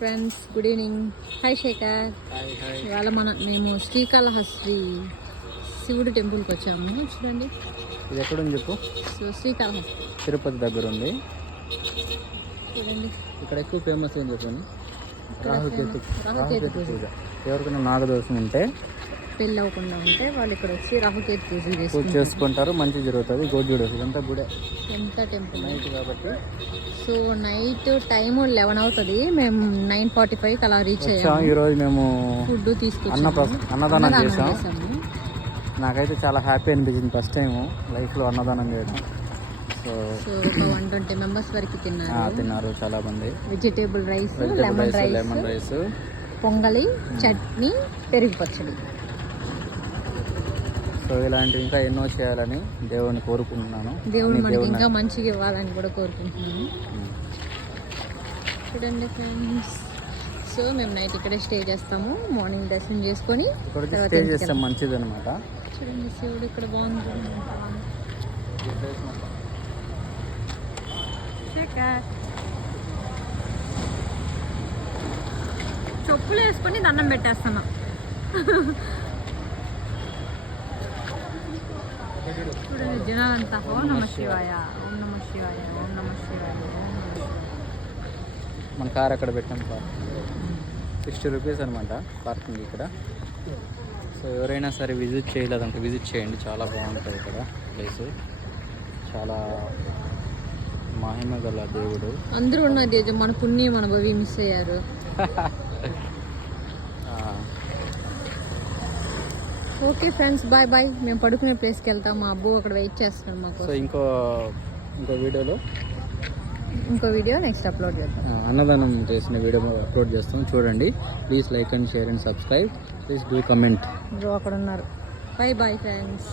Friends good evening. Hi Shekhar. ఇవాళ మేము శ్రీకాళహస్తి శివుడి టెంపుల్కి వచ్చాము. చూడండి ఇది ఎక్కడుంది చెప్పు. సో శ్రీకాళహస్తి తిరుపతి దగ్గర ఉంది. చూడండి ఇక్కడ ఎక్కువ ఫేమస్ ఏం చెప్పండి, రాహుకేతు పూజ. ఎవరికైనా నాగదోషం ఉంటే పెళ్ళి అవ్వకుండా ఉంటే వాళ్ళు ఇక్కడ వచ్చి రాహుకేతు పూజ చేసుకుంటారు, మంచి జరుగుతుంది. గోజుడు ఇదంతా గుడే, ఎంత టెంపుల్ నైట్ కాబట్టి. సో నైట్ టైం 11 అవుతుంది. మేము 9:45 అలా రీచ్ అయ్యాము. ఈరోజు మేము ఫుడ్ తీసుకొచ్చాము, అన్నదానం చేసాము. నాకైతే చాలా హ్యాపీ అనిపించింది, ఫస్ట్ టైం లైఫ్లో అన్నదానం చేయడం. సో ఒక 120 మెంబర్స్ వరకు తిన్నారు చాలా మంది. వెజిటేబుల్ రైస్, లెమన్ రైస్, పొంగలి, చట్నీ, పెరుగు పచ్చడి. సో ఇలాంటివి ఇంకా ఎన్నో చేయాలని దేవుడిని కోరుకుంటున్నాను. దేవుడు మనకి ఇంకా మంచిగా ఇవ్వాలని కూడా కోరుకుంటున్నాను. చూడండి ఫ్రెండ్స్, సో మేము నైట్ ఇక్కడే స్టే చేస్తాము. మార్నింగ్ దర్శనం చేసుకొని స్టే చేస్తాం, మంచిది అనమాట. చూడండి శివుడు ఇక్కడ బాగుంది. చెప్పులు వేసుకొని దండం పెట్టేస్తున్నాం. చూడండి జనాలంతా ఓం నమ శివాయ, ఓం నమ శివాయ, ఓం నమ శివాయ. మన కార్ అక్కడ పెట్టాం. 60 రూపీస్ అనమాట పార్కింగ్ ఇక్కడ. సో ఎవరైనా సరే విజిట్ చేయలేదంటే విజిట్ చేయండి, చాలా బాగుంటుంది ఇక్కడ ప్లేస్. చాలా మహిమ గల దేవుడు. అందరూ ఉన్నది మన పుణ్యం అనుభవి మిస్ అయ్యారు. Okay friends, bye bye. మేము పడుకునే ప్లేస్కి వెళ్తాం. మా అబ్బు అక్కడ వెయిట్ చేస్తున్నాడు మాకు. సో ఇంకో వీడియో నెక్స్ట్ అప్లోడ్ చేద్దాం. అన్నదానం చేసిన వీడియో అప్లోడ్ చేస్తాం, చూడండి. Please like and share and subscribe. Please do comment. అక్కడ ఉన్నారు. Bye bye friends.